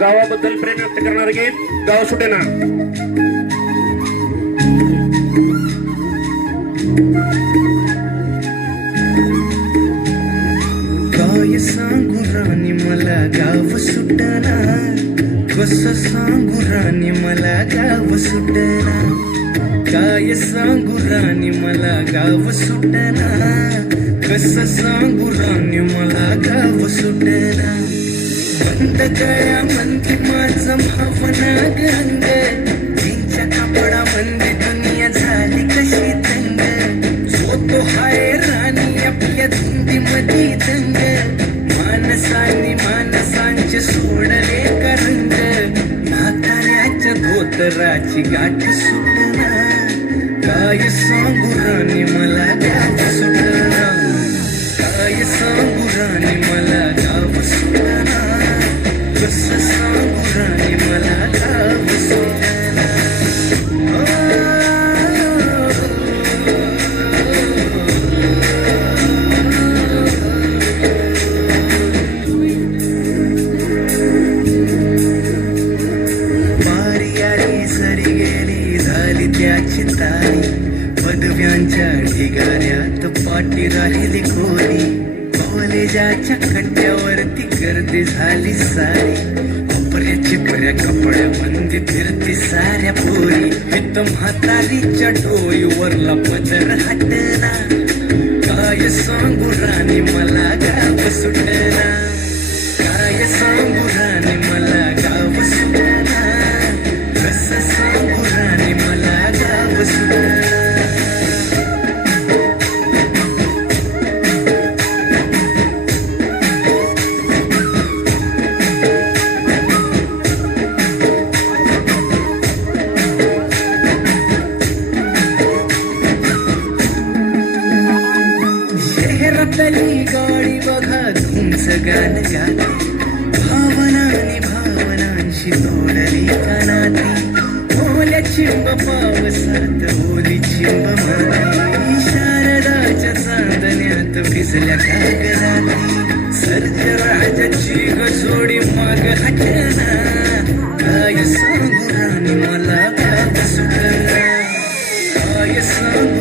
गावाबद्दल प्रेम व्यक्त करणार गीत गाव सुटेना काय सांगू राणी मला गाव सुटना कस सांगू राणी मला गाव सुटना काय सांगू राणी मला गाव सुटना. कस सांगू राणी मला गाव सुटना. बंद गळ्या म्हणते माझं भावना गंग. त्यांच्या कपडा मंदी दुनिया झाली कशी तंग झोतो हाय राणी आपल्या धुंदी मधी दंग. माणसांनी माणसांचे सोडले करंग. म्हाताऱ्याच्या धोतराची गाठ सुट काय सांगू झाली तारी पदव्यांच्या ढिगाऱ्यात पाठी राहिली कोणी कॉलेजाच्या कट्ट्यावरती गर्दी झाली सारी. कपड्याची बऱ्या कपड्या बंदी फिरती साऱ्या पोरी. एकदम हातारीच्या डोईवरला पदर हटना काय सांगू राणी मला गाव सुटना काय सांगू कली गाडी बघा तुमच गाण गाण भावना भावनांशी तोडली कानाती ओल्या चिंब पावसात ओली चिंब माती शारदाच्या चांदण्यात भिजल्या कागदाती. सर्जराजाची गजोडी मग हटना काय सांगू मला काय सुटना काय सांगू